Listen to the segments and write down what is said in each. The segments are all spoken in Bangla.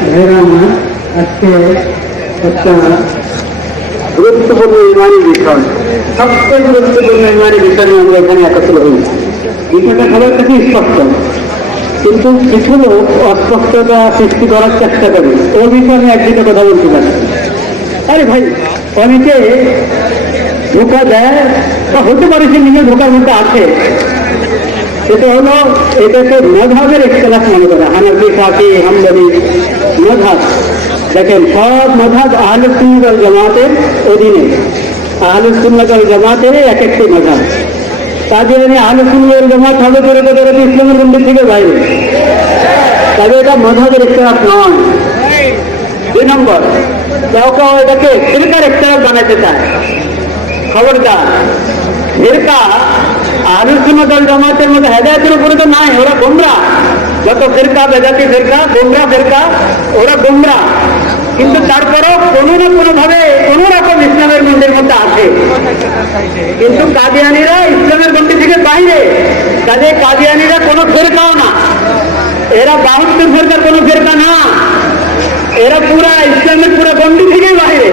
আজকে একটা গুরুত্বপূর্ণ ইমানি বিষয়, সবচেয়ে গুরুত্বপূর্ণ ইমানি বিষয় নিয়ে আমরা এখানে একত্র হই। বিষয়টা সবার কাছে স্পষ্ট, কিন্তু কিছু লোক অস্পষ্টতা সৃষ্টি করার চেষ্টা করে। ওই বিষয়ে আমি একদিকে কথা বলতে পারি। আরে ভাই, অনেকে ধোকা দেয় বা হতে পারে সে নিজে ধোকার মধ্যে আছে। এটা হলো, এটাকে মযহাবের ইখতিলাফ মনে করে। হানাফি, শাফি, হাম্বলি মযহাব। দেখেন, সব মযহাব আহলে সুন্নাত ওয়াল জামাতের অধীনে। আহলে সুন্নাত ওয়াল জামাতের এক একটি মযহাব। কাদিয়ানী আহলে সুন্নাত ওয়াল জামাত হবে করে ইসলামের মন্দির থেকে বাইরে, তবে এটা মযহাবের ইখতিলাফ নয়। 2 নম্বর, কেউ কেউ এটাকে ফিরকার ইখতিলাফ বানাতে চায়। খবরদার, ফিরকা আহলে সুন্নাত ওয়াল জামাতের মধ্যে হেদায়েতের উপরে তো নাই, ওরা গোমরা। যত ফিরকা, বেদাতি ফিরকা, গোমরা ফিরকা, ওরা গোমরা। কিন্তু তারপরও কোনো না কোনো ভাবে কোন রকম ইসলামের গণ্ডির মধ্যে আছে। কিন্তু কাদিয়ানীরা ইসলামের গণ্ডি থেকে বাইরে। কাজে কাদিয়ানীরা কোনো ফিরকাও না, এরা 72 ফিরকার কোনো ফিরকা না, এরা পুরা ইসলামের পুরা গণ্ডি থেকেই বাইরে।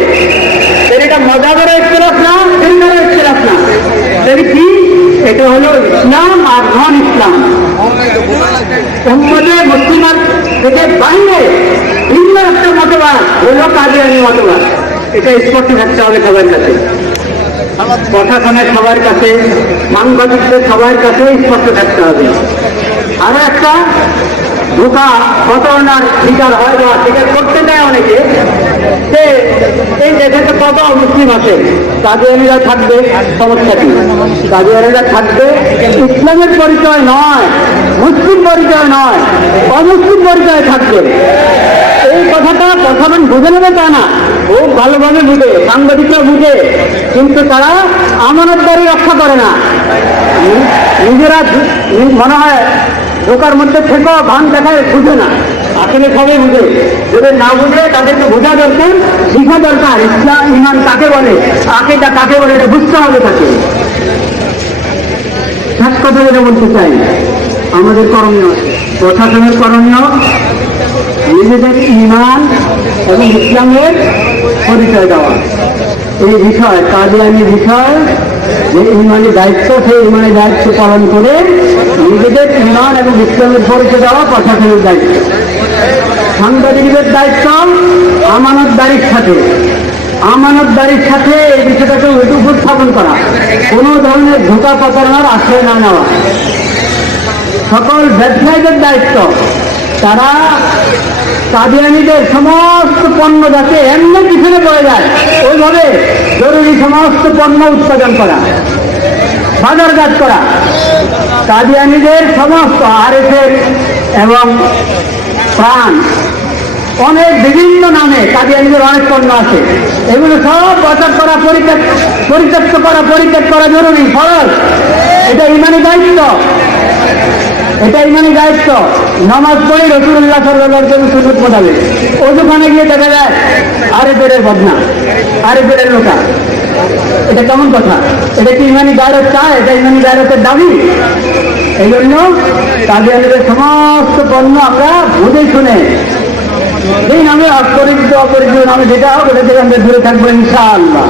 এটা মযহাবের ইখতিলাফ না, ফিরকার ইখতিলাফ না। কি এটা হলো ইসলাম আর নন ইসলাম। উম্মতে মুসলিমার থেকে বাইরে ভিন্ন একটা মতবাদ হলো কাদিয়ানী মতবাদ। এটা স্পষ্ট থাকতে হবে সবার কাছে, প্রশাসনের সবার কাছে, সাংবাদিকদের সবার কাছে স্পষ্ট থাকতে হবে। আরো একটা ধোঁকা প্রতারণার শিকার হয় বা শিকার করতে দেয় অনেকে, যে এই দেশে তো কত মুসলিম আছে, কাদিয়ানীরা থাকবে, সমস্যা কি? কাদিয়ানীরা থাকবে, ইসলামের পরিচয় নয়, মুসলিম পরিচয় নয়, অমুসলিম পরিচয় থাকবে। এই কথাটা প্রশাসন বুঝে নেবে তা না, খুব ভালোভাবে বুঝে, সাংবাদিকরা বুঝে, কিন্তু তারা আমানতদারি রক্ষা করে না। নিজেরা মনে হয় ধোকার মধ্যে থেকেও ভান দেখায়, বুঝে না। আসলে সবাই বুঝে, যদি না বুঝে তাদেরকে বোঝা দরকার, শিখা দরকার। ইসলাম ইমান কাকে বলে, আকীদা কাকে বলে, এটা বুঝতে হবে তাকে। শেষ কথা যেটা বলতে চাই, আমাদের করণীয়, প্রশাসনের করণীয়, নিজেদের ইমান এবং ইসলামের পরিচয় দেওয়া। এই বিষয়, কাদিয়ানী বিষয়, যে ইমানি দায়িত্ব, সেই ইমানি দায়িত্ব পালন করে নিজেদের ইমান এবং ইসলামের পরিচয় দেওয়া প্রশাসনের দায়িত্ব। সাংবাদিকদের দায়িত্ব আমানতদারির সাথে, আমানতদারির সাথে এই বিষয়টাকে উপস্থাপন করা, কোনো ধরনের ধোঁকা প্রতারণার আশ্রয় না নেওয়া। সকল ব্যবসায়ীদের দায়িত্ব, তারা কাদিয়ানীদের সমস্ত পণ্য যাতে এমনি পিছনে পড়ে যায়, ওইভাবে জরুরি সমস্ত পণ্য উৎপাদন করা, বাজারজাত করা। কাদিয়ানীদের সমস্ত আরএসএর এবং প্রাণ, অনেক বিভিন্ন নামে কাদিয়ানীদের অনেক পণ্য আছে, এগুলো সব প্রচার করা, পরিত্যাগ করা জরুরি, ফরজ। এটা ইমানি দায়িত্ব, এটা ইমানি দায়িত্ব। নামাজ পড়ি রাসূলুল্লাহ সাল্লাল্লাহু আলাইহি ওয়াসাল্লাম সুন্নাত মোতাবেক, ওখানে গিয়ে দেখা যায় আরএসএর বদনা, আরএসএর লোকা। এটা কেমন কথা? এটা কি ইমানি গায়রত চায়? এটা ইমানি গায়রতের দাবি? এই জন্য কাদিয়ানীদের সমস্ত পণ্য আমরা বুঝে শুনে, এই নামে অপরিচিত নামে যেটা হোক, এটা থেকে আমরা দূরে থাকবো ইনশাআল্লাহ।